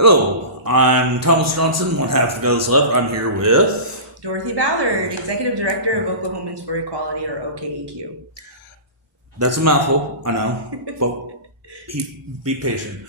Hello, I'm Thomas Johnson, one half of Godless. I'm here with Dorothy Ballard, Executive Director of Oklahomans for Equality, or OKEQ. That's a mouthful, I know, but be patient.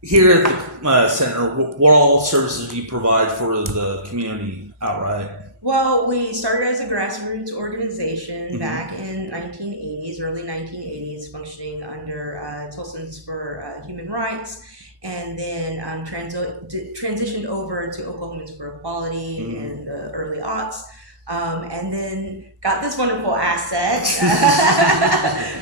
Here at the center, what all services do you provide for the community outright? Well, we started as a grassroots organization back in early 1980s, functioning under Tulsans for Human Rights, and then transitioned over to Oklahomans for Equality in the early aughts. And then got this wonderful asset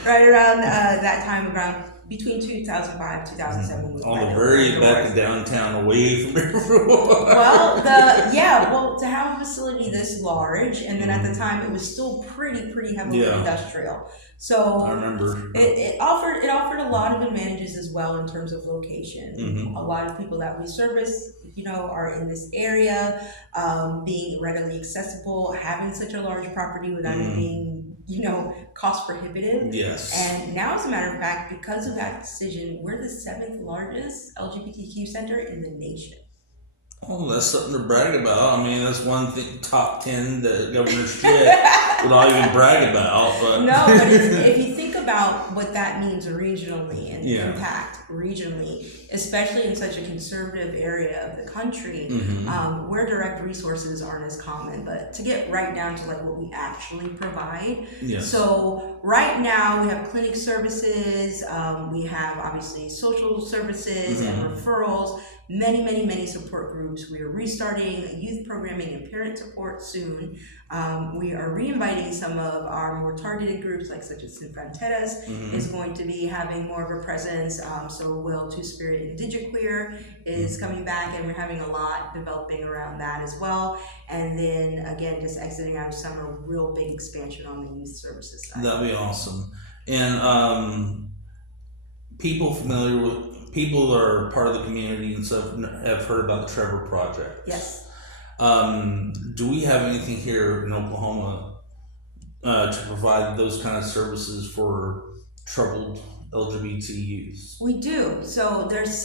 right around that time, around between 2005 2007. On the very back of downtown, away from everyone. Well, to have a facility this large, and then at the time it was still pretty heavily industrial. So I remember it offered a lot of advantages as well in terms of location. A lot of people that we service, are in this area, being readily accessible, having such a large property without it being, cost prohibitive. Yes. And now, as a matter of fact, because of that decision, we're the 7th largest LGBTQ center in the nation. Oh, that's something to brag about. I mean, that's one thing, top 10 that Governor Schmidt would not even brag about. But no, but if you think about what that means regionally and the impact regionally, especially in such a conservative area of the country, where direct resources aren't as common. But to get right down to like what we actually provide. Yes. So right now we have clinic services, we have obviously social services and referrals, many support groups. We are restarting youth programming and parent support soon. We are reinviting some of our more targeted groups, like such as Sin Fronteras is going to be having more of a presence. So will Two Spirit and DigiQueer is coming back, and we're having a lot developing around that as well. And then again, just exiting out of summer, real big expansion on the youth services side. That'd be awesome. And people that are part of the community and stuff have heard about the Trevor Project. Yes. Do we have anything here in Oklahoma to provide those kind of services for troubled LGBT youth? We do. So there's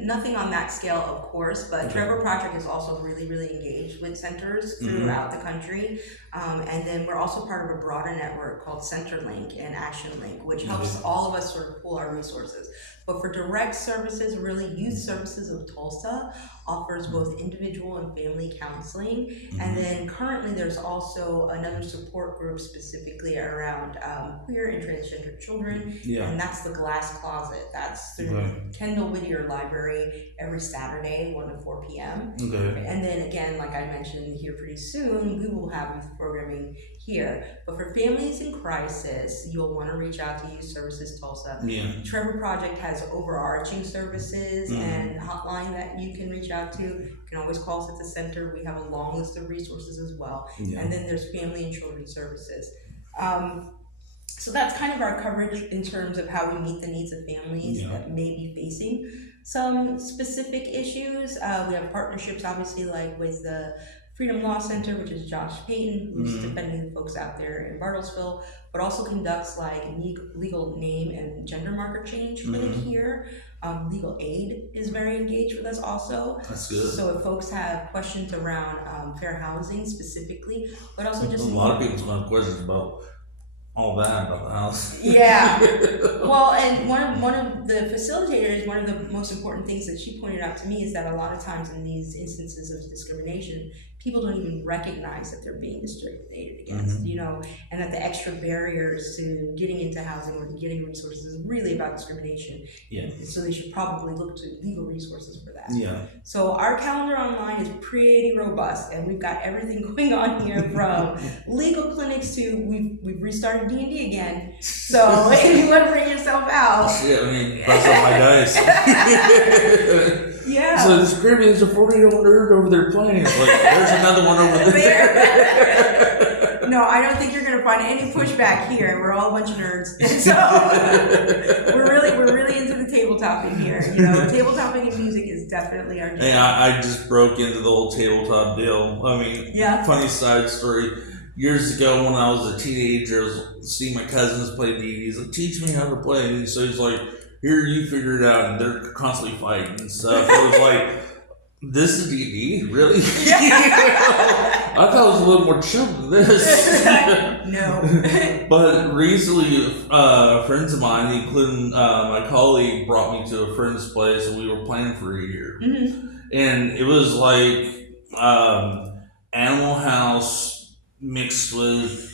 nothing on that scale, of course, but Trevor Project is also really engaged with centers throughout the country. And then we're also part of a broader network called CenterLink and ActionLink, which helps all of us sort of pool our resources. But for direct services, really, Youth Services of Tulsa offers both individual and family counseling. And then currently there's also another support group specifically around queer and transgender children. And that's the Glass Closet. That's through Kendall Whittier Library every Saturday, 1 to 4 p.m. And then again, like I mentioned, here pretty soon, we will have youth programming here. But for families in crisis, you'll want to reach out to Youth Services Tulsa. Trevor Project has overarching services and hotline that you can reach out to. You can always call us at the center. We have a long list of resources as well. And then there's family and children services. So that's kind of our coverage in terms of how we meet the needs of families that may be facing some specific issues. We have partnerships, obviously, like with the Freedom Law Center, which is Josh Payton, who's defending the folks out there in Bartlesville, but also conducts like legal name and gender marker change clinic here. Legal Aid is very engaged with us also. That's good. So if folks have questions around fair housing specifically, but also just a lot of people's going to have questions about all that about the house. Well, and one of the facilitators, one of the most important things that she pointed out to me is that a lot of times in these instances of discrimination, people don't even recognize that they're being discriminated against, and that the extra barriers to getting into housing or getting resources is really about discrimination. So they should probably look to legal resources for that. So our calendar online is pretty robust, and we've got everything going on here from legal clinics to we've restarted D&D again. So if you want to bring yourself out. Bust up my dice. So this Caribbean is a 40-year-old nerd over there playing. It's like, there's another one over there. No, I don't think you're going to find any pushback here. We're all a bunch of nerds. So we're really into the tabletop in here. Tabletoping and music is definitely our jam. Hey, I just broke into the whole tabletop deal. Funny side story. Years ago, when I was a teenager, I was seeing my cousins play D&D. He's like, teach me how to play. And so he's like, here, you figure it out, and they're constantly fighting and stuff. It was like, this is D&D? Really? Yeah. I thought it was a little more chill than this. No. But recently, friends of mine, including my colleague, brought me to a friend's place, and we were playing for a year. Mm-hmm. And it was like Animal House mixed with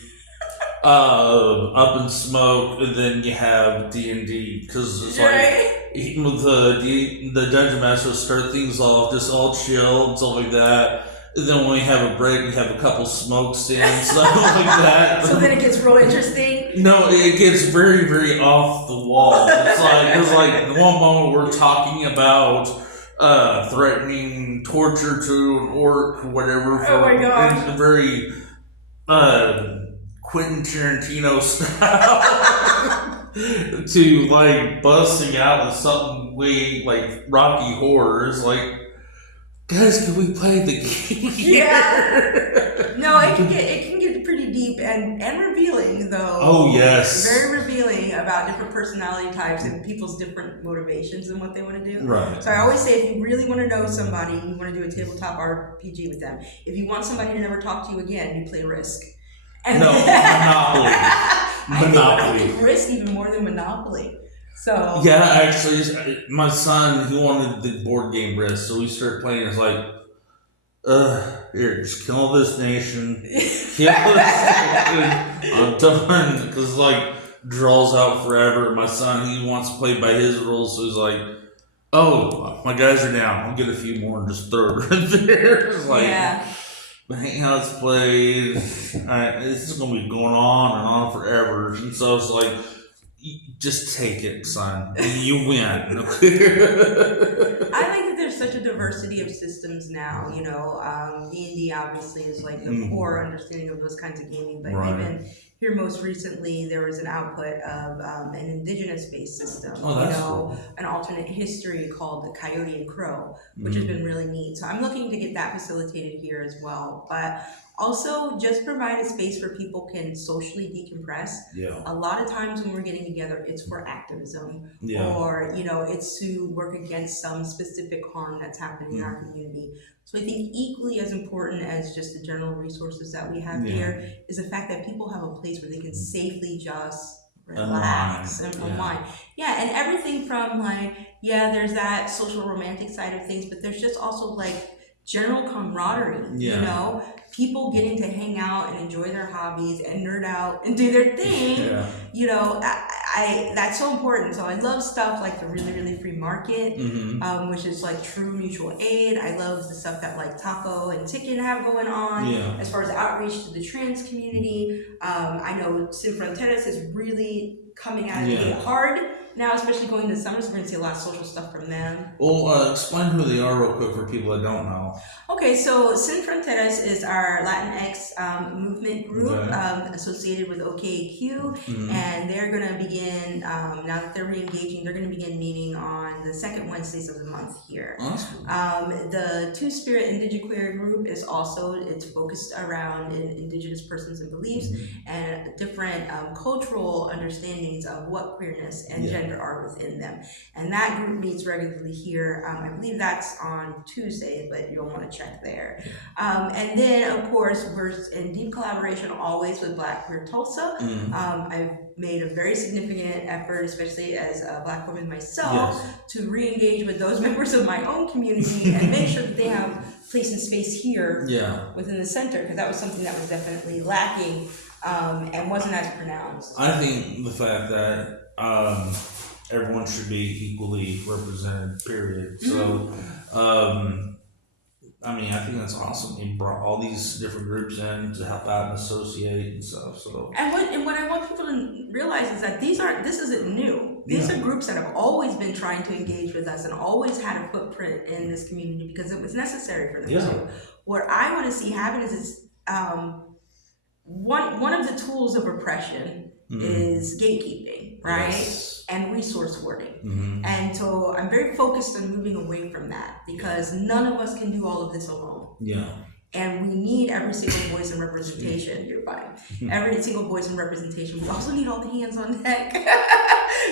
Up in Smoke, and then you have D&D, because it's like with the Dungeon Master will start things off just all chill and stuff like that. And then when we have a break, we have a couple smoke stands, stuff like that. So then it gets real interesting. No, it gets very, very off the wall. It's like the one moment we're talking about threatening torture to an orc or whatever. Oh my gosh. In very Quentin Tarantino style. To like busting out with something way like Rocky Horror. It's like, guys, can we play the game? Yeah. No, it can get pretty deep and revealing though. Oh yes. Very revealing about different personality types and people's different motivations and what they want to do. Right. So I always say, if you really want to know somebody, you want to do a tabletop RPG with them. If you want somebody to never talk to you again, you play Risk. And no, Monopoly. I think Risk even more than Monopoly. So yeah, actually, my son, he wanted the board game Risk, so we started playing. It's like, here, just kill this nation, kill this. I'm done, because like draws out forever. My son, he wants to play by his rules, so he's like, oh, my guys are down. I'll get a few more and just throw it right there. It's like, yeah. Hangouts played. This is gonna be going on and on forever, and so it's like, just take it, son. You win. I think that there's such a diversity of systems now. You know, D&D obviously is like the core understanding of those kinds of gaming, but even here most recently there was an output of an indigenous-based system. Oh, that's cool. An alternate history called the Coyote and Crow, which has been really neat. So I'm looking to get that facilitated here as well. But also, just provide a space where people can socially decompress. Yeah. A lot of times when we're getting together, it's for activism, or it's to work against some specific harm that's happening in our community. So I think equally as important as just the general resources that we have here is the fact that people have a place where they can safely just relax and unwind. Yeah, and everything from like, there's that social romantic side of things, but there's just also like general camaraderie, you know, people getting to hang out and enjoy their hobbies and nerd out and do their thing. You know, I that's so important. So I love stuff like the really, really free market, which is like true mutual aid. I love the stuff that like Taco and Ticket have going on as far as outreach to the trans community. I know Sin Fronteras is really coming at it hard now, especially going into summer, so we're going to see a lot of social stuff from them. Well, explain who they are real quick for people that don't know. Okay, so Sin Fronteras is our Latinx movement group associated with OKQ, and they're going to begin, now that they're re-engaging, they're going to begin meeting on the second Wednesdays of the month here. Awesome. The Two-Spirit Indigiqueer group is also, it's focused around indigenous persons and beliefs and different cultural understandings of what queerness and gender are within them. And that group meets regularly here. I believe that's on Tuesday, but you'll want to check there. And then, of course, we're in deep collaboration always with Black Queer Tulsa. I've made a very significant effort, especially as a Black woman myself, to re-engage with those members of my own community and make sure that they have place and space here within the center, because that was something that was definitely lacking and wasn't as pronounced. I think the fact that everyone should be equally represented, period. So, I mean, I think that's awesome. You brought all these different groups in to help out and associate and stuff. So, and what I want people to realize is that this isn't new. These are groups that have always been trying to engage with us and always had a footprint in this community because it was necessary for them to. What I want to see happen is one of the tools of oppression is gatekeeping, right? And resource hoarding. And so I'm very focused on moving away from that because none of us can do all of this alone. And we need every single voice and representation. You're fine. Every single voice and representation. We also need all the hands on deck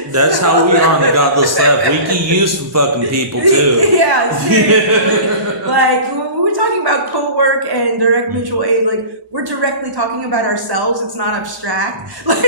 That's how we are on the Godless staff. We can use some fucking people too. Yeah, seriously. Like when we're talking about co-work and direct mutual aid, like we're directly talking about ourselves. It's not abstract. Like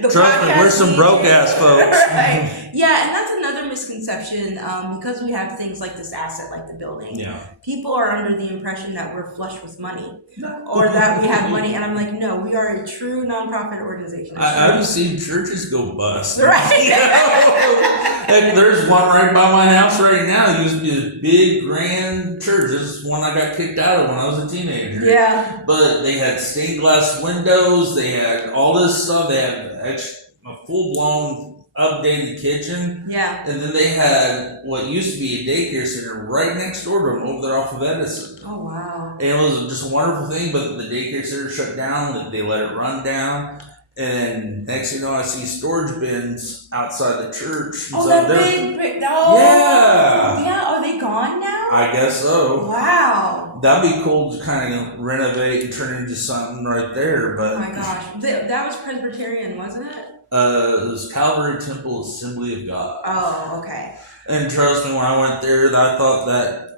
the Trust me, we're some broke ass folks. Right. Yeah, and that's another misconception because we have things like this asset, like the building. Yeah. People are under the impression that we're flush with money or that we have money, and I'm like, no, we are a true nonprofit organization. I've seen churches go bust. Right. You know? Like, there's one right by my house right now. It used to be this big, grand church. This is one I got kicked out of when I was a teenager. Yeah. But they had stained glass windows. They had all this stuff. They had a full-blown updated kitchen. Yeah. And then they had what used to be a daycare center right next door to them over there off of Edison. Oh, wow. And it was just a wonderful thing, but the daycare center shut down. They let it run down. And next thing you know, I see storage bins outside the church. Oh, so that big, oh. Yeah. Yeah, are they gone now? I guess so. Wow. That'd be cool to kind of renovate and turn into something right there. But oh my gosh. That was Presbyterian, wasn't it? It was Calvary Temple Assembly of God. Oh, okay. And trust me, when I went there, I thought that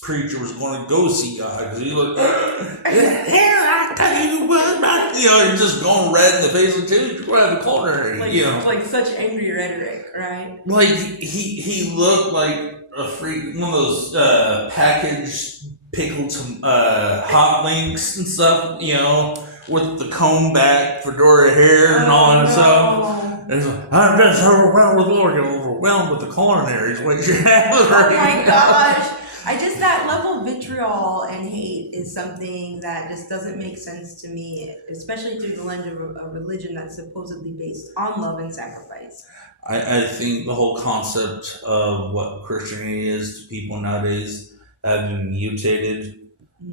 preacher was going to go see God because he looked, here, I tell you what, he's just going red in the face of dude, you're going to have a coronary, Like such angry rhetoric, right? Like, he looked like a freak, one of those packaged pickled hot links and stuff, with the comb back, fedora hair and all that stuff. And he's like, I'm just overwhelmed with Lord, you're overwhelmed with the coronaries, what you have. Oh my gosh. That level of vitriol and hate is something that just doesn't make sense to me, especially through the lens of a religion that's supposedly based on love and sacrifice. I think the whole concept of what Christianity is to people nowadays have been mutated,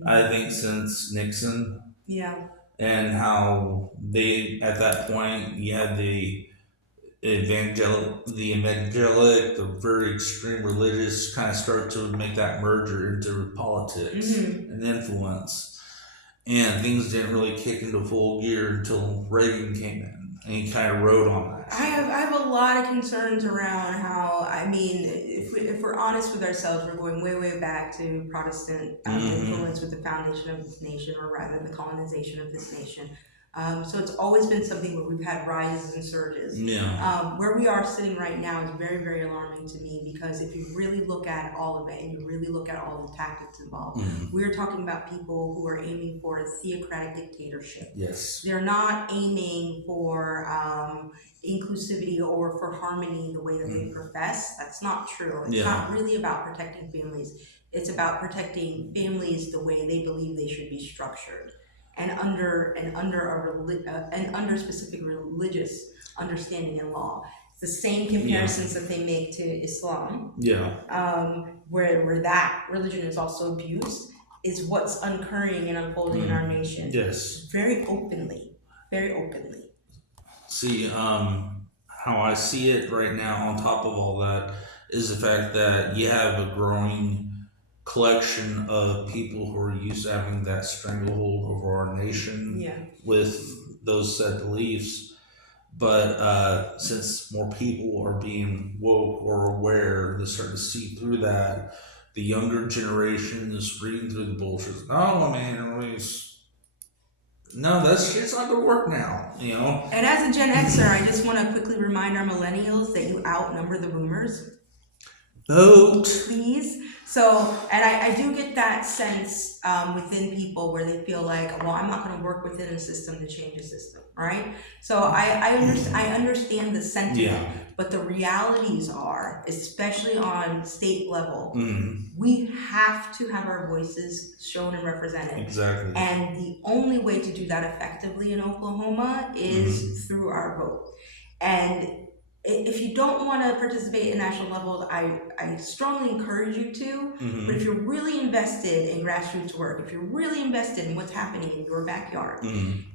I think, since Nixon. Yeah. And how they, at that point, you had the evangelic, the very extreme religious kind of start to make that merger into politics and influence. And things didn't really kick into full gear until Reagan came in, and he kind of rode on that. I have a lot of concerns around how, if we're honest with ourselves, we're going way, way back to Protestant influence with the foundation of this nation, or rather the colonization of this nation. So it's always been something where we've had rises and surges. Yeah. Where we are sitting right now is very, very alarming to me, because if you really look at all of it and you really look at all the tactics involved, we're talking about people who are aiming for a theocratic dictatorship. Yes. They're not aiming for inclusivity or for harmony the way that they profess. That's not true. It's not really about protecting families. It's about protecting families the way they believe they should be structured. And under specific religious understanding and law. It's the same comparisons that they make to Islam. Yeah. Where that religion is also abused, is what's occurring and unfolding in our nation. Yes. Very openly. Very openly. See, how I see it right now, on top of all that, is the fact that you have a growing collection of people who are used to having that stranglehold over our nation with those set beliefs. But since more people are being woke or aware, they're starting to see through that. The younger generation is reading through the bullshit. No, man, no, that shit's not gonna work now, And as a Gen Xer, I just want to quickly remind our millennials that you outnumber the boomers. Vote. Please. So, and I do get that sense within people where they feel like, well, I'm not going to work within a system to change a system, right? So I understand the sentiment, but the realities are, especially on state level, we have to have our voices shown and represented. Exactly. And the only way to do that effectively in Oklahoma is through our vote. And if you don't want to participate in national levels, I strongly encourage you to. But if you're really invested in grassroots work, if you're really invested in what's happening in your backyard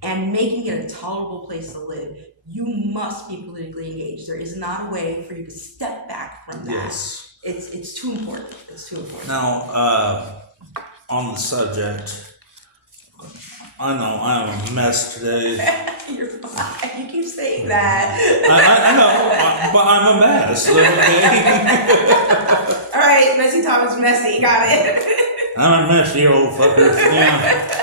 and making it a tolerable place to live, you must be politically engaged. There is not a way for you to step back from that. Yes. It's too important. It's too important. Now, on the subject, I know I'm a mess today. You're fine. You keep saying that. I know, but I'm a mess. Okay? All right, Messy Thomas, messy. Got it. I'm a mess, you old fucker. Yeah.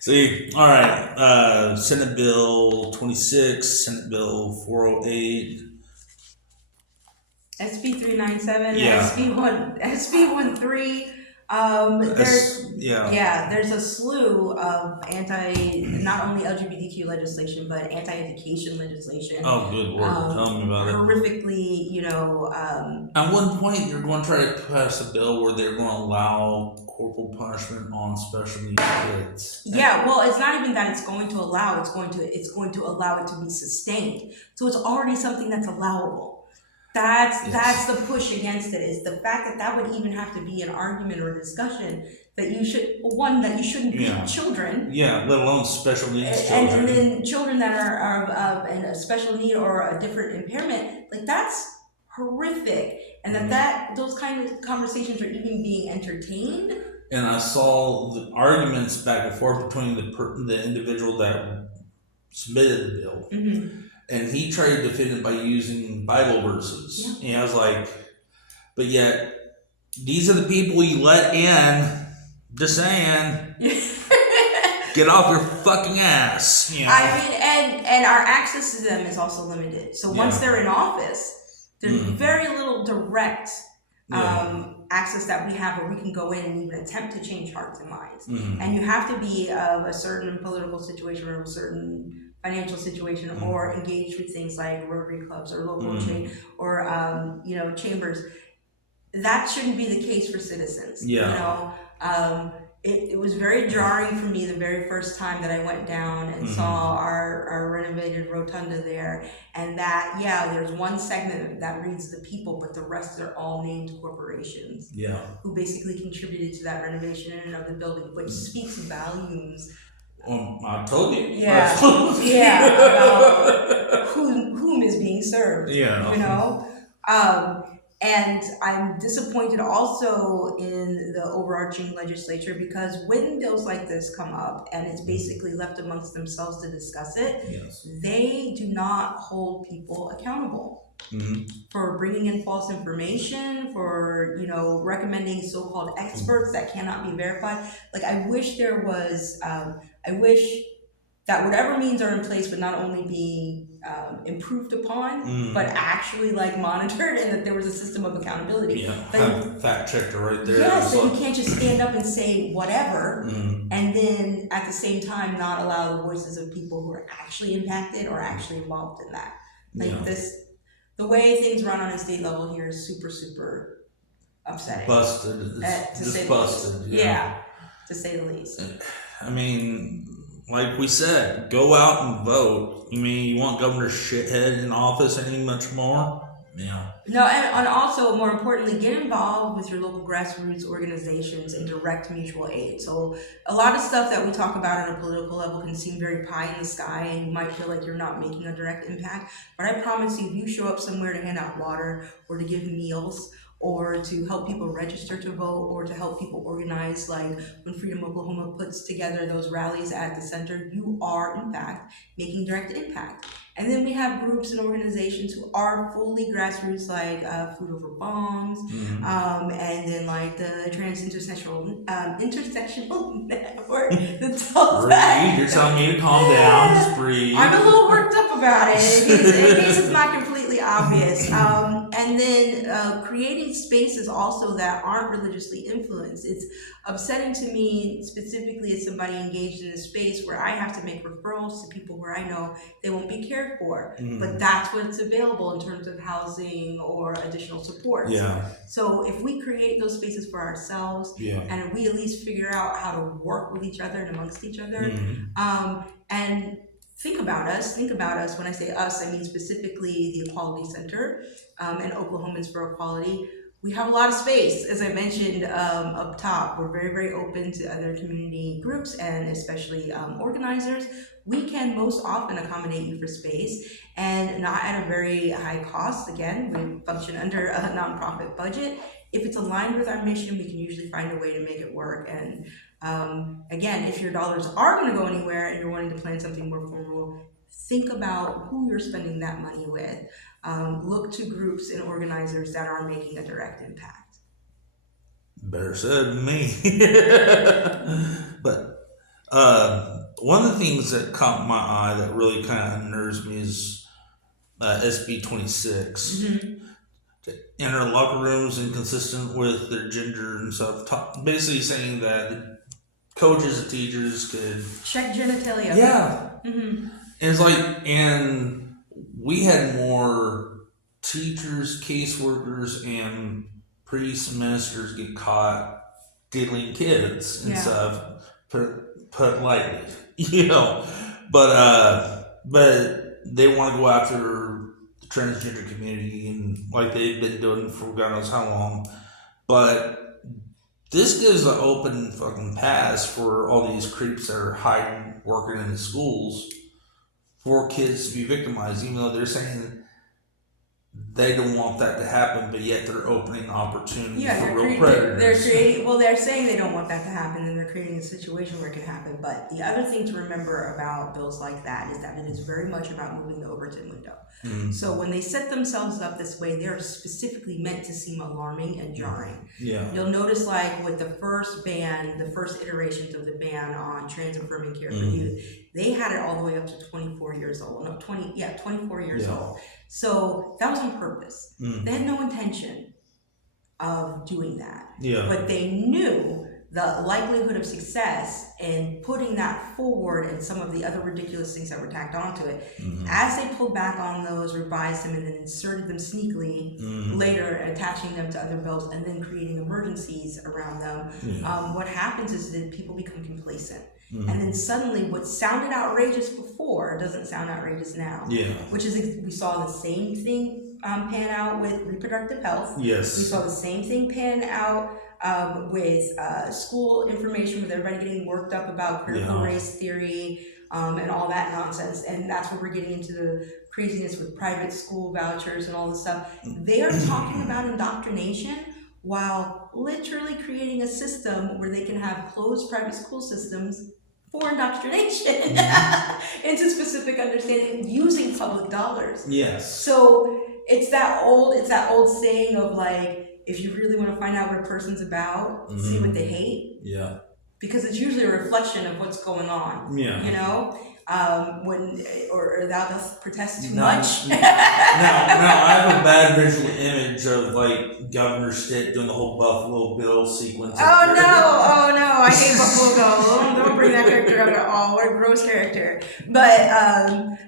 See, all right. Senate Bill 26, Senate Bill 408. SB 397, Yeah. SB 13. There's a slew of not only LGBTQ legislation, but anti-education legislation. Oh, good Lord, tell me about it. Horrifically, At one point, you're going to try to pass a bill where they're going to allow corporal punishment on special needs kids. Yeah, well, it's not even that it's going to allow; it's going to allow it to be sustained. So it's already something that's allowable. That's the push against it, is the fact that would even have to be an argument or a discussion that you shouldn't beat children. Yeah, let alone special needs children. And then children that are of a special need or a different impairment, like that's horrific. And that those kind of conversations are even being entertained. And I saw the arguments back and forth between the individual that submitted the bill. Mm-hmm. And he tried to defend it by using Bible verses. Yeah. And I was like, but yet, these are the people you let in. Just saying. Get off your fucking ass. Yeah. I mean, and our access to them is also limited. So once they're in office, there's very little direct access that we have where we can go in and even attempt to change hearts and minds. Mm-hmm. And you have to be of a certain political situation or a certain financial situation, or engage with things like Rotary clubs or local chambers. That shouldn't be the case for citizens. Yeah. It was very jarring for me the very first time that I went down and saw our renovated rotunda there, and that there's one segment that reads the people, but the rest are all named corporations. Yeah. Who basically contributed to that renovation in and of the building, which speaks volumes. I told you. Yeah. About whom is being served. Yeah. And I'm disappointed also in the overarching legislature, because when bills like this come up and it's basically left amongst themselves to discuss it, they do not hold people accountable. For bringing in false information, for recommending so-called experts that cannot be verified. Like, I wish there was, I wish that whatever means are in place would not only be improved upon, but actually monitored, and that there was a system of accountability. Yeah, have fact checker right there. Yes, so you can't just stand up and say whatever, and then at the same time not allow the voices of people who are actually impacted or actually involved in that. The way things run on a state level here is super, super upsetting. Busted. It's just busted. Yeah, to say the least. I mean, like we said, go out and vote. You mean you want Governor Shithead in office any much more? Yeah. No, and also, more importantly, get involved with your local grassroots organizations and direct mutual aid. So a lot of stuff that we talk about on a political level can seem very pie in the sky, and you might feel like you're not making a direct impact. But I promise you, if you show up somewhere to hand out water or to give meals, or to help people register to vote, or to help people organize, like when Freedom Oklahoma puts together those rallies at the center, you are, in fact, making direct impact. And then we have groups and organizations who are fully grassroots, like Food Over Bombs, and then like the Intersectional Network. Breathe. You're telling me to calm down. Just breathe. I'm a little worked up about it, in case it's not completely obvious. And then creating spaces also that aren't religiously influenced. It's upsetting to me, specifically as somebody engaged in a space where I have to make referrals to people where I know they won't be cared for. But that's what's available in terms of housing or additional support. Yeah. So if we create those spaces for ourselves, and we at least figure out how to work with each other and amongst each other, and think about us. When I say us, I mean specifically the Equality Center and Oklahomans for Equality. We have a lot of space, as I mentioned up top. We're very, very open to other community groups and especially organizers. we can most often accommodate you for space, and not at a very high cost. Again, we function under a nonprofit budget. If it's aligned with our mission, we can usually find a way to make it work. And again, if your dollars are going to go anywhere and you're wanting to plan something more formal, think about who you're spending that money with. Look to groups and organizers that are making a direct impact. Better said than me. But one of the things that caught my eye that really kind of unnerves me is SB 26. Mm-hmm. To enter locker rooms inconsistent with their gender and stuff. Basically saying that coaches and teachers could check genitalia. Yeah. Mm-hmm. And it's like, and we had more teachers, caseworkers, and priests and ministers get caught diddling kids and stuff. Put lightly, but they want to go after the transgender community, and like they've been doing for God knows how long. But this gives an open fucking pass for all these creeps that are hiding, working in the schools, for kids to be victimized, even though they're saying they don't want that to happen, but yet they're opening opportunity for real predators. They're saying they don't want that to happen, and they're creating a situation where it can happen. But the other thing to remember about bills like that is that it is very much about moving the Overton window. Mm-hmm. So when they set themselves up this way, they're specifically meant to seem alarming and jarring. Yeah. You'll notice, like with the first iterations of the ban on trans-affirming care for youth, they had it all the way up to 24 years old. 24 years old. So that was on purpose. They had no intention of doing that. Yeah. But they knew the likelihood of success in putting that forward and some of the other ridiculous things that were tacked onto it. As they pulled back on those, revised them, and then inserted them sneakily later, attaching them to other bills, and then creating emergencies around them, what happens is that people become complacent. And then suddenly what sounded outrageous before doesn't sound outrageous now. Yeah. Which is, we saw the same thing pan out with reproductive health. Yes. We saw the same thing pan out with school information, with everybody getting worked up about critical race theory and all that nonsense. And that's where we're getting into the craziness with private school vouchers and all this stuff. They are talking about indoctrination while literally creating a system where they can have closed private school systems for indoctrination into specific understanding using public dollars. Yes. So it's that old saying of like, if you really want to find out what a person's about, see what they hate. Yeah. Because it's usually a reflection of what's going on. Yeah. Or thou dost protest too much. Now I have a bad visual image of like Governor Stitt doing the whole Buffalo Bill sequence. Oh no, I hate Buffalo Bill. Don't bring that character up at all. What a gross character. But I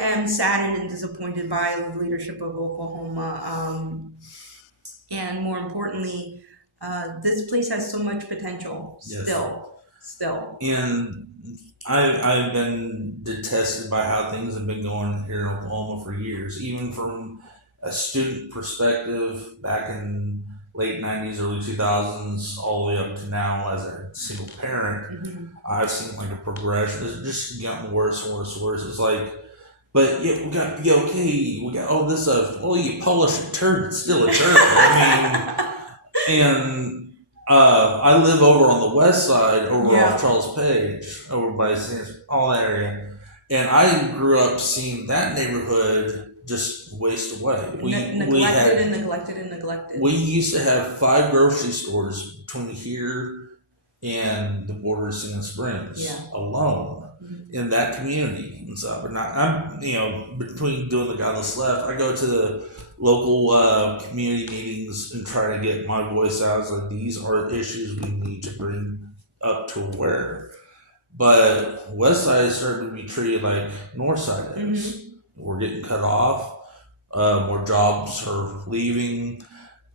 am saddened and disappointed by the leadership of Oklahoma. And more importantly, this place has so much potential still. And I've been detested by how things have been going here in Oklahoma for years, even from a student perspective back in late 90s, early 2000s, all the way up to now as a single parent. I've seen like a progression. It's just gotten worse and worse and worse. It's like, but yeah, we got all this stuff. Well, you polish a turd, it's still a turd. And I live over on the west side, off Charles Page, over by all that area. And I grew up seeing that neighborhood just waste away. Neglected. We used to have 5 grocery stores between here and the border of Sand Springs alone in that community and stuff. And I'm between doing the Godless Left, I go to the local community meetings and try to get my voice out. It's like, these are issues we need to bring up to aware. But West Side is starting to be treated like North Side is. We're getting cut off. More jobs are leaving.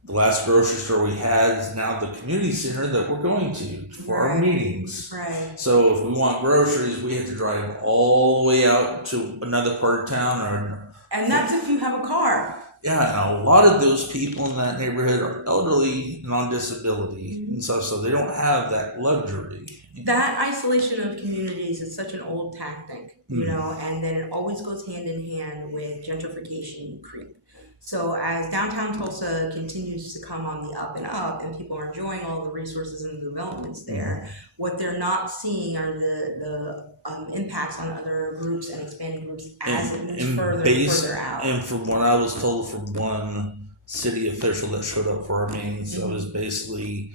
The last grocery store we had is now the community center that we're going to for our meetings. Right. So if we want groceries, we have to drive all the way out to another part of town. And that's if you have a car. Yeah, and a lot of those people in that neighborhood are elderly and on disability and stuff, so they don't have that luxury. That isolation of communities is such an old tactic, you know, and then it always goes hand in hand with gentrification creep. So as downtown Tulsa continues to come on the up and up, and people are enjoying all the resources and developments there, what they're not seeing are the impacts on other groups and expanding groups as it moves further and further out. And from what I was told from one city official that showed up for our meetings, it was basically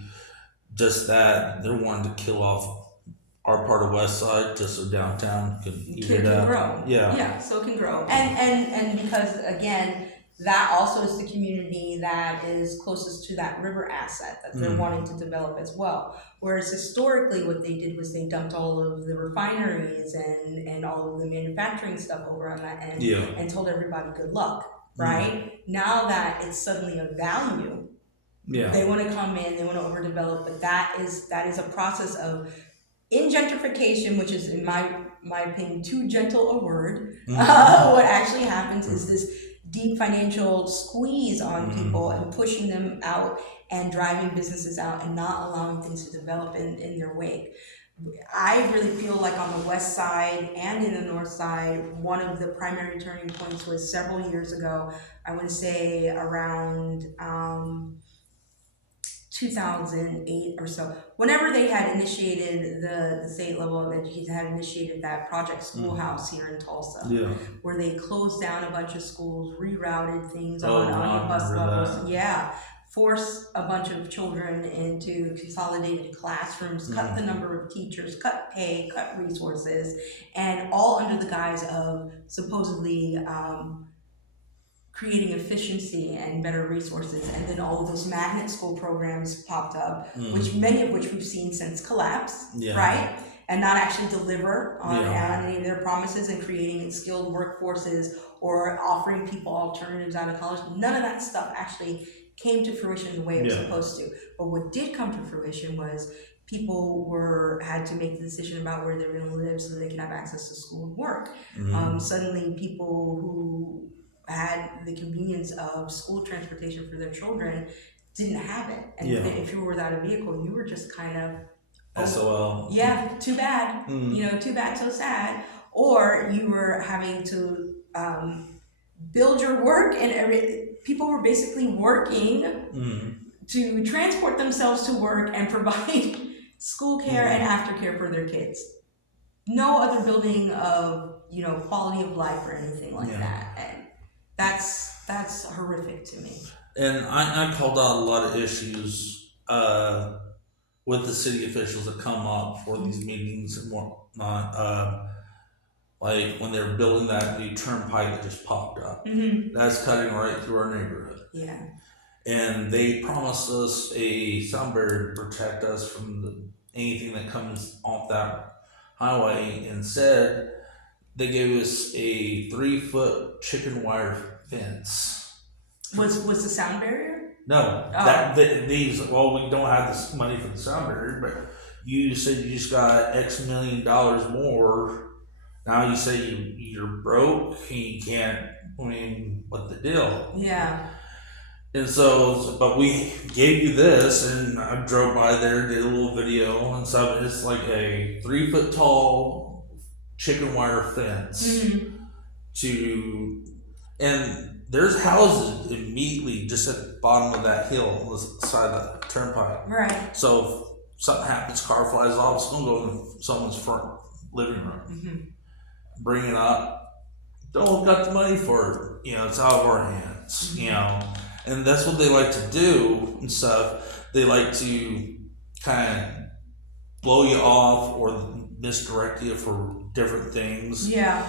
just that they're wanting to kill off our part of West Side just so downtown can grow. Yeah, so it can grow. And because again, that also is the community that is closest to that river asset that they're wanting to develop as well. Whereas historically what they did was they dumped all of the refineries and all of the manufacturing stuff over on that end and told everybody good luck, right? Now that it's suddenly a value, they want to come in, they want to overdevelop, but that is a process of in gentrification, which is in my opinion too gentle a word. What actually happens is this deep financial squeeze on people and pushing them out and driving businesses out and not allowing things to develop in their wake. I really feel like on the west side and in the north side, one of the primary turning points was several years ago. I want to say around 2008 or so, whenever they had initiated the state level of education had initiated that Project Schoolhouse here in Tulsa, where they closed down a bunch of schools, rerouted things on the bus levels, forced a bunch of children into consolidated classrooms, cut the number of teachers, cut pay, cut resources, and all under the guise of supposedly creating efficiency and better resources. And then all of those magnet school programs popped up, many of which we've seen since collapse, right? And not actually deliver on any of their promises and creating skilled workforces or offering people alternatives out of college. None of that stuff actually came to fruition the way it was supposed to. But what did come to fruition was people had to make the decision about where they were going to live so that they could have access to school and work. Suddenly people who had the convenience of school transportation for their children didn't have it. And if you were without a vehicle, you were just kind of SOL. Yeah, too bad. You know, too bad, so sad. Or you were having to build your work, and people were basically working to transport themselves to work and provide school care and aftercare for their kids. No other building of, you know, quality of life or anything like that. And that's horrific to me. And I called out a lot of issues with the city officials that come up for these meetings and whatnot. Like when they're building that new turnpike that just popped up. That's cutting right through our neighborhood. Yeah. And they promised us a sound barrier to protect us from anything that comes off that highway, and said they gave us a 3-foot chicken wire fence. Was the sound barrier? No, we don't have this money for the sound barrier, but you said you just got X million dollars more. Now you say you're broke and you can't. I mean, what the deal? Yeah. And so, but we gave you this, and I drove by there, did a little video and stuff. It's like a 3-foot tall chicken wire fence and there's houses immediately just at the bottom of that hill on the side of the turnpike. Right. So if something happens, car flies off, it's gonna go in someone's front living room. Bring it up. Don't got the money for it. You know, it's out of our hands. You know, and that's what they like to do and stuff. They like to kind of blow you off or misdirect you for different things. Yeah.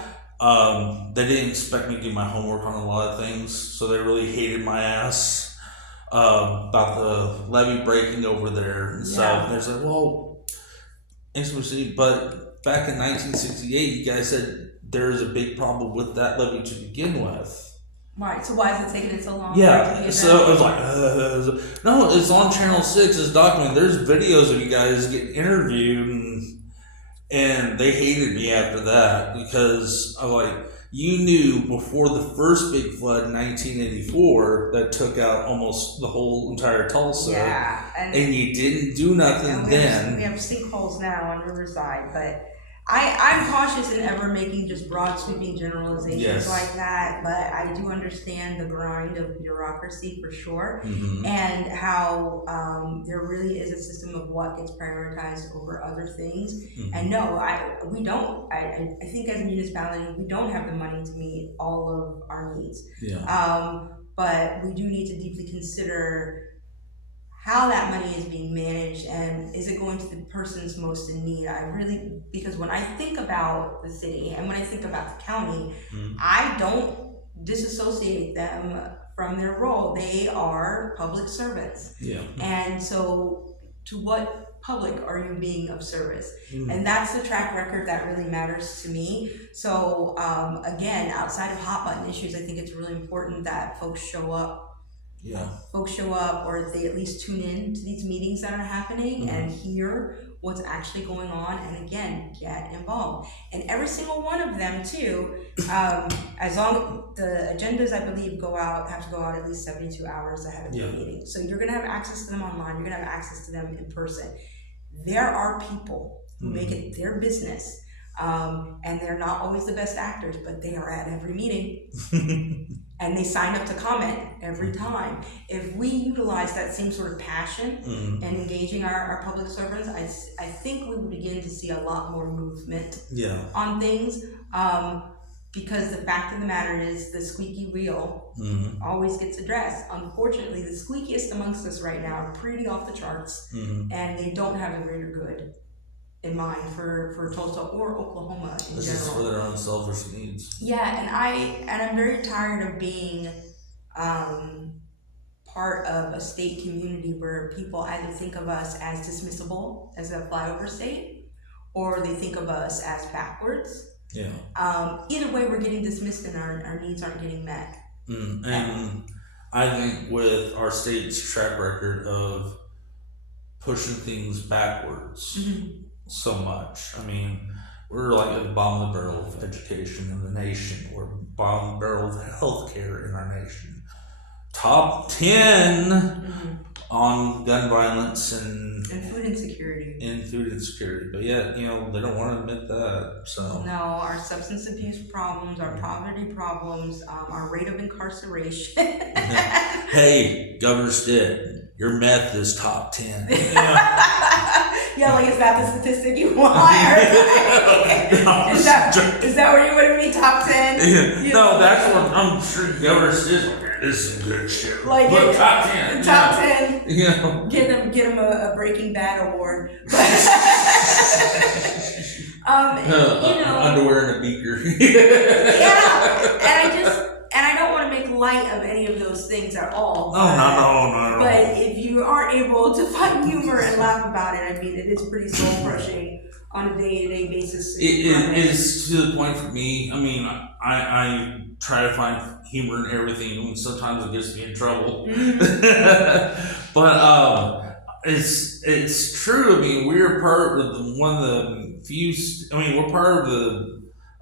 They didn't expect me to do my homework on a lot of things, so they really hated my ass about the levee breaking over there and stuff. And they're like, well, but back in 1968, you guys said there's a big problem with that levee to begin with. Right, so why is it taking it so long? Yeah, so it was like, no, it's on Channel 6, it's documented. There's videos of you guys getting interviewed, and they hated me after that because I was like, you knew before the first big flood in 1984 that took out almost the whole entire Tulsa, and you didn't do nothing then. We have sinkholes now on Riverside, but I'm cautious in ever making just broad sweeping generalizations like that, but I do understand the grind of bureaucracy for sure, and how there really is a system of what gets prioritized over other things. And no, we don't. I think as a municipality, we don't have the money to meet all of our needs. But we do need to deeply consider how that money is being managed, and is it going to the persons most in need. Because when I think about the city and when I think about the county, I don't disassociate them from their role. They are public servants. And so to what public are you being of service? And that's the track record that really matters to me. So again, outside of hot button issues, I think it's really important that folks show up. Folks show up, or they at least tune in to these meetings that are happening and hear what's actually going on, and again, get involved. And every single one of them too, as long the agendas, I believe, have to go out at least 72 hours ahead of the meeting. So you're gonna have access to them online, you're gonna have access to them in person. There are people who make it their business, and they're not always the best actors, but they are at every meeting. And they sign up to comment every time. If we utilize that same sort of passion and engaging our public servants, I think we would begin to see a lot more movement on things. Because the fact of the matter is, the squeaky wheel always gets addressed. Unfortunately, the squeakiest amongst us right now are pretty off the charts, and they don't have a greater good in mind for Tulsa or Oklahoma in this general. Is for their own selfish needs. And I'm very tired of being part of a state community where people either think of us as dismissible as a flyover state, or they think of us as backwards. Either way, we're getting dismissed and our needs aren't getting met. And I think with our state's track record of pushing things backwards so much. I mean, we're like at the bottom of the barrel of education in the nation. We're bottom of the barrel of healthcare in our nation. Top 10 on gun violence and food insecurity. But yet, they don't want to admit that. So no, our substance abuse problems, our poverty problems, our rate of incarceration. Hey, Governor Stitt, your meth is top 10. Like, is that the statistic you want? Is that where you want to be, top 10? No, that's what I'm sure Governor Stitt is some good shit. Like, top 10. Top 10. Get him a Breaking Bad award. Underwear in a beaker. And I don't want to make light of any of those things at all. No. But if you are able to find humor and laugh about it, I mean, it is pretty soul crushing on a day-to-day basis. It is to the point for me. I mean, I try to find humor in everything, and sometimes it gets me in trouble. But it's true. I mean, we're part of one of the few. We're part of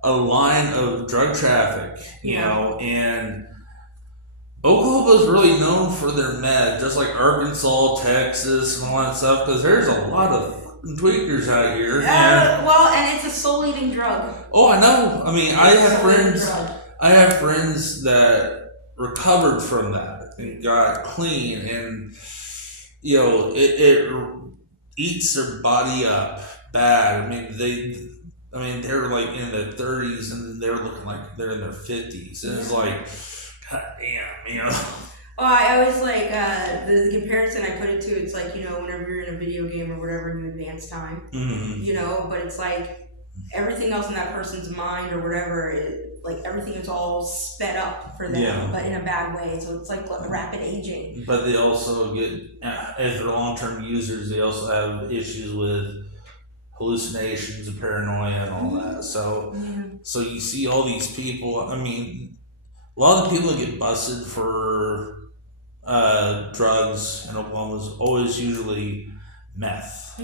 a line of drug traffic, and Oklahoma's really known for their meth, just like Arkansas, Texas, and all that stuff, because there's a lot of fucking tweakers out here. And it's a soul-eating drug. Oh, I know. I mean, I have friends that recovered from that and got clean, and it eats their body up bad. I mean, they're like in their 30s and they're looking like they're in their 50s. And it's like, God damn, Well, I always like, the comparison I put it to, it's like, whenever you're in a video game or whatever, you advance time, but it's like everything else in that person's mind or whatever, like everything is all sped up for them, but in a bad way. So it's like rapid aging. But they also get, if they're long-term users, they also have issues with hallucinations and paranoia and all that. So you see all these people. I mean, a lot of the people that get busted for drugs in Oklahoma is always usually meth.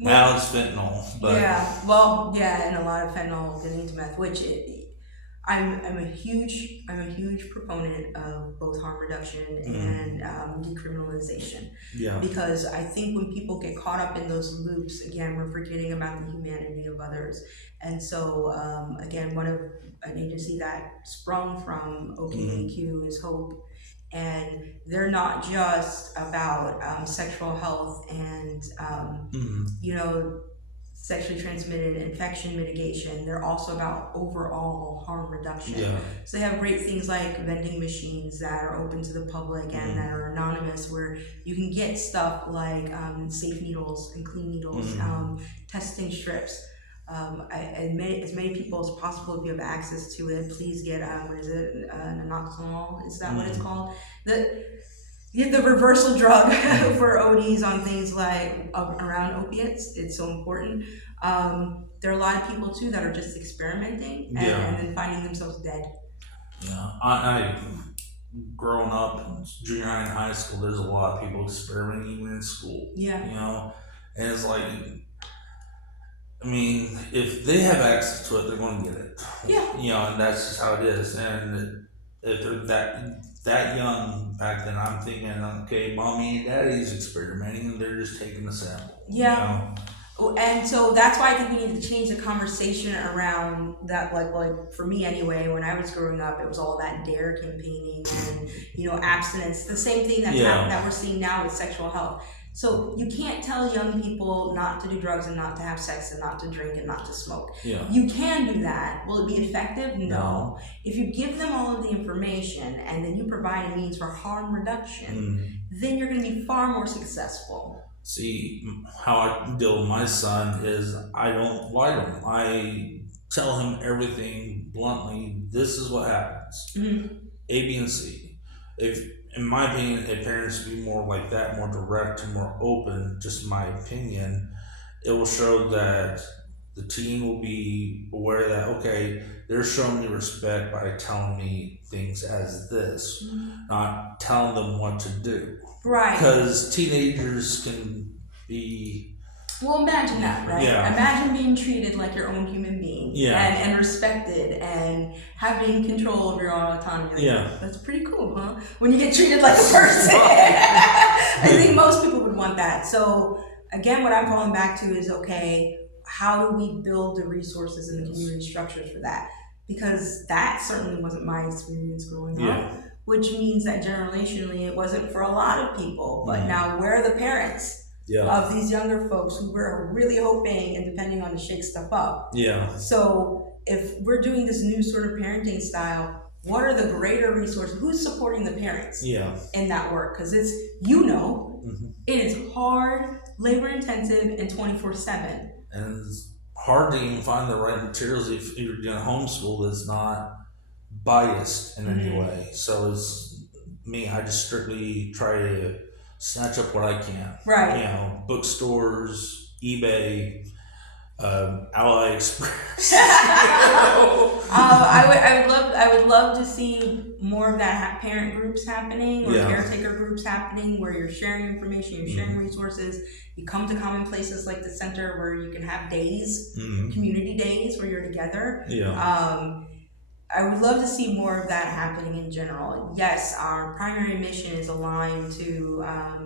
Now it's fentanyl. But and a lot of fentanyl getting into meth, which I'm a huge proponent of both harm reduction and decriminalization, Yeah. because I think when people get caught up in those loops, again, we're forgetting about the humanity of others. And so again, one of an agency that sprung from OKAQ is Hope, and they're not just about sexual health and you know, sexually transmitted infection mitigation. They're also about overall harm reduction. Yeah. So they have great things like vending machines that are open to the public and that are anonymous, where you can get stuff like safe needles and clean needles, testing strips. As many people as possible, if you have access to it, please get what is it, naloxone? Is that what it's called? The reversal drug for ODs on things like around opiates. It's so important. There are a lot of people too that are just experimenting and then finding themselves dead. Yeah, I growing up in junior high and high school, there's a lot of people experimenting even in school. Yeah. You know, and it's like, I mean, if they have access to it, they're going to get it. Yeah. You know, and that's just how it is. And if they're that young back then, I'm thinking, okay, mommy and daddy's experimenting, and they're just taking a sample. Yeah. You know? And so that's why I think we need to change the conversation around that. Like for me anyway, when I was growing up, it was all that DARE campaigning and, you know, abstinence. The same thing that we're seeing now with sexual health. So you can't tell young people not to do drugs and not to have sex and not to drink and not to smoke. Yeah. You can do that. Will it be effective? No. If you give them all of the information and then you provide a means for harm reduction, then you're going to be far more successful. See, how I deal with my son is I don't lie to him. I tell him everything bluntly. This is what happens. A, B, and C. If, in my opinion, if parents be more like that, more direct and more open, just my opinion, it will show that the teen will be aware that, okay, they're showing me respect by telling me things as this, not telling them what to do. Right. Because teenagers can be... Well, imagine that, right? Yeah. Imagine being treated like your own human being, and respected, and having control over your own autonomy. Like, that's pretty cool, huh? When you get treated like a person. I think most people would want that. So again, what I'm calling back to is, okay, how do we build the resources and the community structures for that? Because that certainly wasn't my experience growing up, which means that generationally it wasn't for a lot of people. But now, where are the parents of these younger folks who were really hoping and depending on to shake stuff up? So if we're doing this new sort of parenting style, what are the greater resources? Who's supporting the parents in that work? Because it's, it is hard, labor intensive, and 24/7. And it's hard to even find the right materials if you're doing homeschool that's not biased in any way. So it's me, I just strictly try to snatch up what I can. Right. You know, bookstores, eBay, AliExpress. I would love to see more of that parent groups happening, or caretaker groups happening, where you're sharing information, you're sharing resources. You come to common places like the center where you can have days, community days where you're together. I would love to see more of that happening in general. Yes, our primary mission is aligned to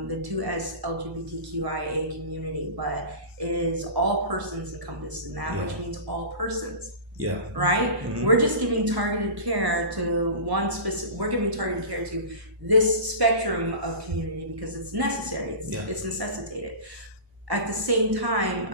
the 2S LGBTQIA community, but it is all persons encompassed in that, which means all persons. Right? We're just giving targeted care to we're giving targeted care to this spectrum of community because it's necessary, it's necessitated. At the same time,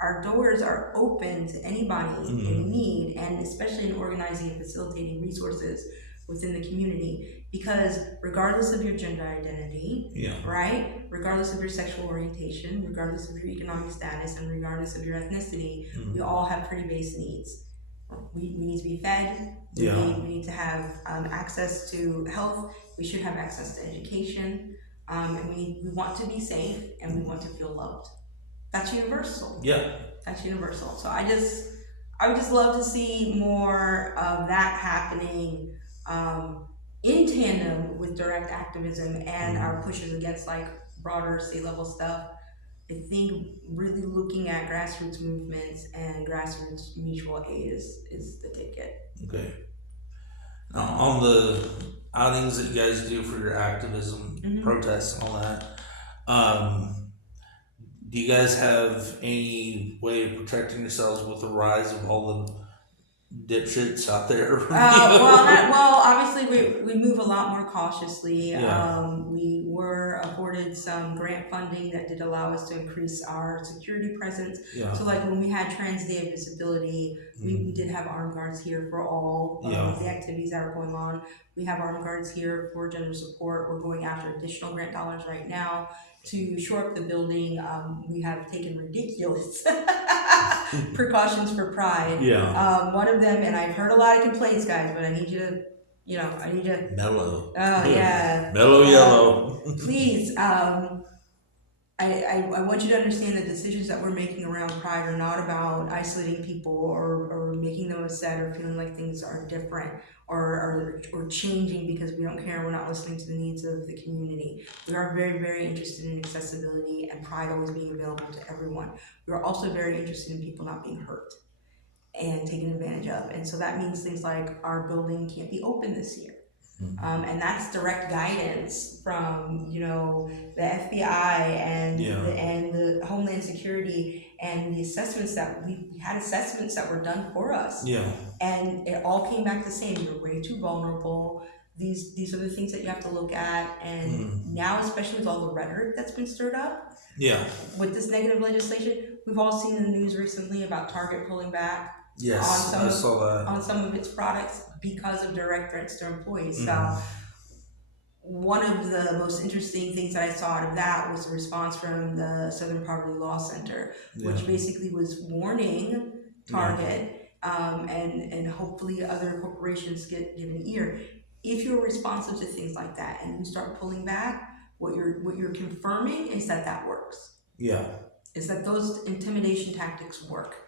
our doors are open to anybody in need, and especially in organizing and facilitating resources within the community, because regardless of your gender identity, right, regardless of your sexual orientation, regardless of your economic status, and regardless of your ethnicity, we all have pretty basic needs. We need to be fed, we need to have access to health, we should have access to education, and we want to be safe, and we want to feel loved. That's universal. That's universal. So I would just love to see more of that happening in tandem with direct activism and our pushes against like broader state level stuff. I think really looking at grassroots movements and grassroots mutual aid is the ticket. Okay. Now, on the outings that you guys do for your activism, protests, and all that, do you guys have any way of protecting yourselves with the rise of all the dipshits out there? Well, obviously we move a lot more cautiously. Yeah. We were afforded some grant funding that did allow us to increase our security presence. Yeah. So like when we had Trans Day of Visibility, we did have armed guards here for all of the activities that are going on. We have armed guards here for gender support. We're going after additional grant dollars right now to shore up the building. We have taken ridiculous precautions for Pride. Yeah. One of them, and I've heard a lot of complaints, guys, but I need you to, I need to. Mellow. Oh, yeah. Mellow yellow. Please, I want you to understand the decisions that we're making around Pride are not about isolating people or making them upset or feeling like things are different or changing because we don't care, we're not listening to the needs of the community. We are very, very interested in accessibility and Pride always being available to everyone. We're also very interested in people not being hurt and taken advantage of. And so that means things like our building can't be open this year. And that's direct guidance from, the FBI and the Homeland Security and the assessments that we had assessments that were done for us. Yeah. And it all came back the same. You're way too vulnerable. These are the things that you have to look at. And now, especially with all the rhetoric that's been stirred up. Yeah. With this negative legislation, we've all seen in the news recently about Target pulling back. Yes, I saw that. On some of its products because of direct threats to employees. So one of the most interesting things that I saw out of that was a response from the Southern Poverty Law Center, which basically was warning Target and hopefully other corporations give an ear. If you're responsive to things like that and you start pulling back, what you're confirming is that works. Yeah. Is that those intimidation tactics work.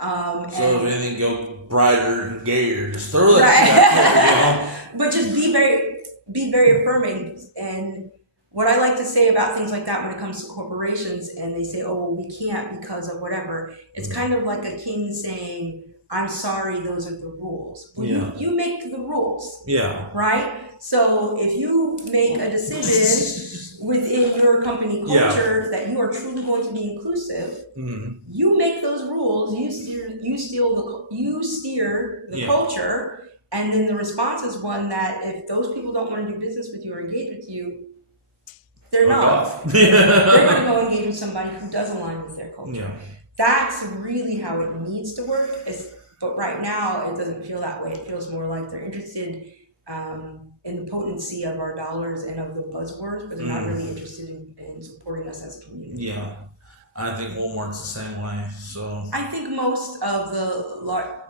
So if anything go brighter and gayer, just throw that shit out there, But just be very affirming. And what I like to say about things like that when it comes to corporations and they say, oh, we can't because of whatever, it's kind of like a king saying, I'm sorry, those are the rules. Well, you make the rules. Yeah. Right? So if you make a decision within your company culture that you are truly going to be inclusive, you make those rules, you steer the culture, and then the response is one that if those people don't want to do business with you or engage with you, they're not. They're going to go engage with somebody who does align with their culture. Yeah. That's really how it needs to work. But right now, it doesn't feel that way. It feels more like they're interested in the potency of our dollars and of the buzzwords, but they're not really interested in supporting us as a community. Yeah, I think Walmart's the same way. So I think most of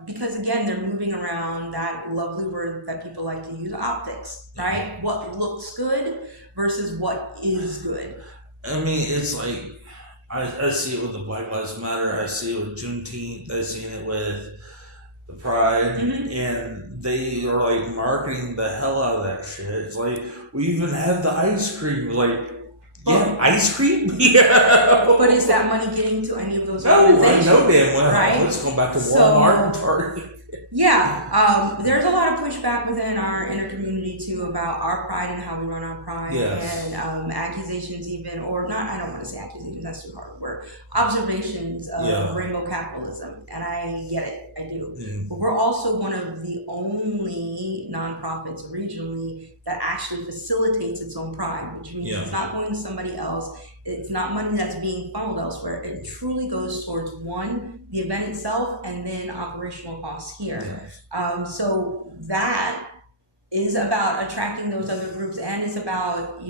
because again, they're moving around that lovely word that people like to use, optics, right? What looks good versus what is good. I mean, it's like I see it with the Black Lives Matter. I see it with Juneteenth. I've seen it with the Pride, and they are like marketing the hell out of that shit. It's like, we even have the ice cream, like, ice cream? Yeah. But is that money getting to any of those organizations? No damn well. Right? It's going back to Walmart and Target. Yeah, there's a lot of pushback within our inner community too about our Pride and how we run our Pride, and accusations even, or not, I don't want to say accusations, that's too hard a word, observations of rainbow capitalism, and I get it, I do. But we're also one of the only nonprofits regionally that actually facilitates its own Pride, which means it's not going to somebody else. It's not money that's being funneled elsewhere. It truly goes towards the event itself, and then operational costs here. So that is about attracting those other groups, and is about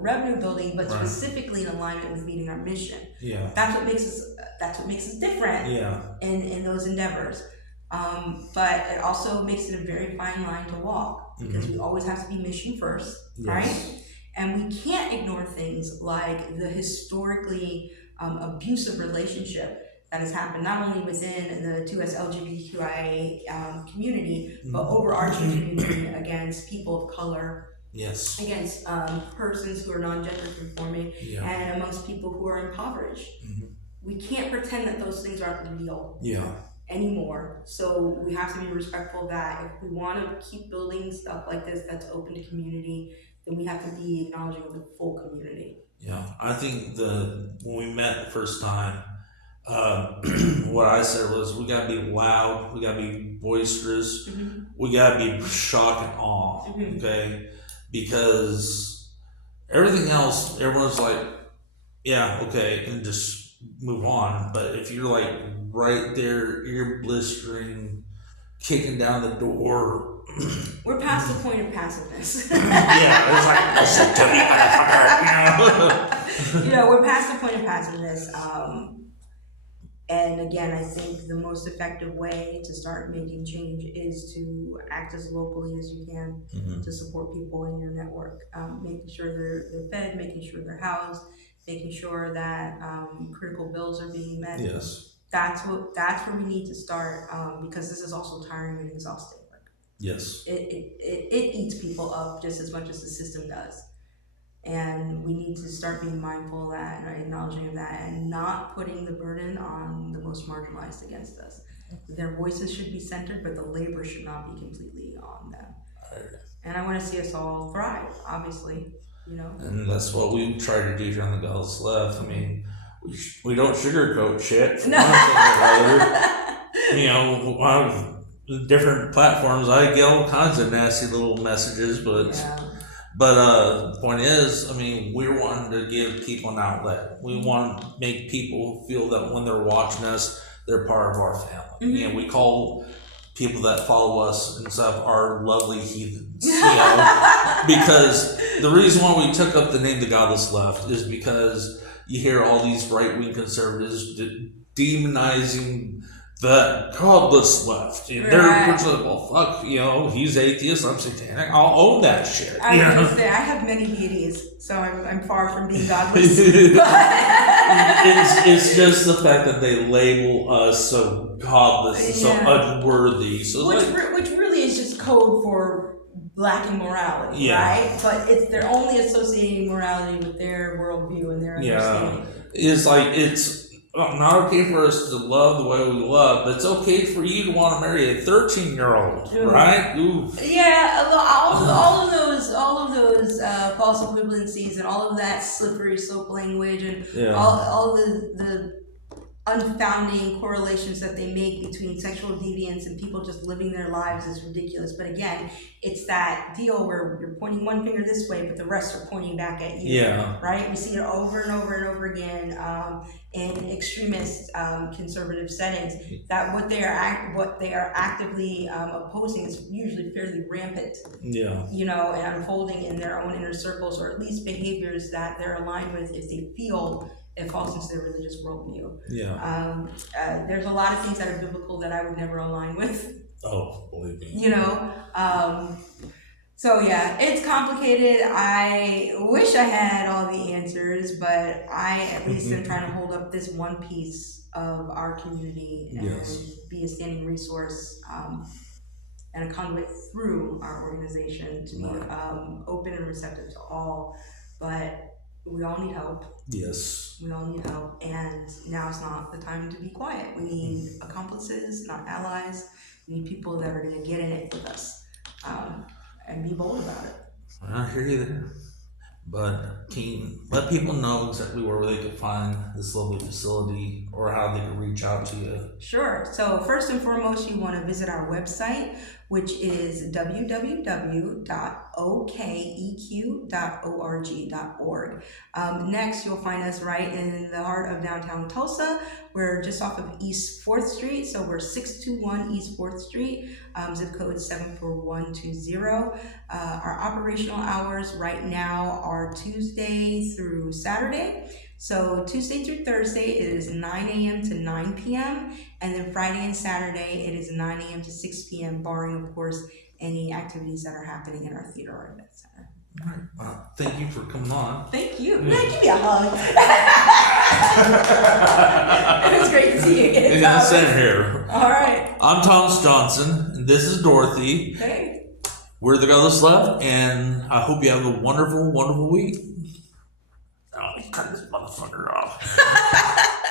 revenue building, but specifically in alignment with meeting our mission. Yeah, that's what makes us different. In those endeavors. But it also makes it a very fine line to walk, because we always have to be mission first, right? And we can't ignore things like the historically abusive relationship that has happened not only within the 2S LGBTQIA community, but overarching community against people of color Yes. against persons who are non-gender conforming, Yeah. and amongst people who are impoverished. We can't pretend that those things aren't real anymore. So we have to be respectful of that. If we want to keep building stuff like this that's open to community, then we have to be acknowledging of the full community. Yeah, I think when we met the first time, what I said was we gotta be loud, we gotta be boisterous, we gotta be shock and awe, okay? Because everything else, everyone's like, yeah, okay, and just move on. But if you're like right there, ear blistering, kicking down the door, we're past the point of passiveness. Yeah, it's like, listen to me, motherfucker, you know, we're past the point of passiveness. And again, I think the most effective way to start making change is to act as locally as you can to support people in your network, making sure they're fed, making sure they're housed, making sure that critical bills are being met. Yes. That's where we need to start, because this is also tiring and exhausting. Yes. It eats people up just as much as the system does. And we need to start being mindful of that and acknowledging of that and not putting the burden on the most marginalized against us. Their voices should be centered, but the labor should not be completely on them. And I want to see us all thrive, obviously, you know. And that's what we try to do here on the Godless Left. I mean, we don't sugarcoat shit. No. You know, on different platforms, I get all kinds of nasty little messages, but the point is, I mean, we're wanting to give people an outlet. We want to make people feel that when they're watching us, they're part of our family. You know, we call people that follow us and stuff our lovely heathens, you know, because the reason why we took up the name The Godless Left is because you hear all these right-wing conservatives demonizing the Godless Left. They're like, well, fuck, you know, he's atheist, I'm satanic, I'll own that shit. I was going to say, I have many deities, so I'm far from being godless. It's just the fact that they label us so godless and so unworthy. So which really is just code for lacking morality, right? But they're only associating morality with their worldview and their understanding. It's like, it's not okay for us to love the way we love, but it's okay for you to want to marry a 13-year-old, right? Ooh. Yeah, all of those false equivalencies and all of that slippery slope language and all the unfounding correlations that they make between sexual deviance and people just living their lives is ridiculous. But again, it's that deal where you're pointing one finger this way, but the rest are pointing back at you. Right? We see it over and over and over again in extremist conservative settings. That what they are actively opposing is usually fairly rampant. You know, and unfolding in their own inner circles, or at least behaviors that they're aligned with if they feel it falls into their religious worldview. There's a lot of things that are biblical that I would never align with. Oh, believe me. You know, so yeah, it's complicated. I wish I had all the answers, but I at least am trying to hold up this one piece of our community and be a standing resource and a conduit through our organization to be open and receptive to all. But we all need help. Yes. We all need help, and now's not the time to be quiet. We need accomplices, not allies. We need people that are going to get in it with us and be bold about it. I hear you there. But can you let people know exactly where they can find this lovely facility or how they can reach out to you? Sure. So first and foremost, you want to visit our website, which is www.okeq.org.org. Next, you'll find us right in the heart of downtown Tulsa. We're just off of East 4th Street, so we're 621 East 4th Street, zip code 74120. Our operational hours right now are Tuesday through Saturday. So Tuesday through Thursday, it is 9 a.m. to 9 p.m. And then Friday and Saturday, it is 9 a.m. to 6 p.m., barring, of course, any activities that are happening in our theater or event center. All right. Well, thank you for coming on. Thank you. Yeah. Give me a hug. It was great to see you again. Same here. All right. I'm Thomas Johnson, and this is Dorothy. Hey. we're the Godless Left, and I hope you have a wonderful, wonderful week. Oh, cut this motherfucker off.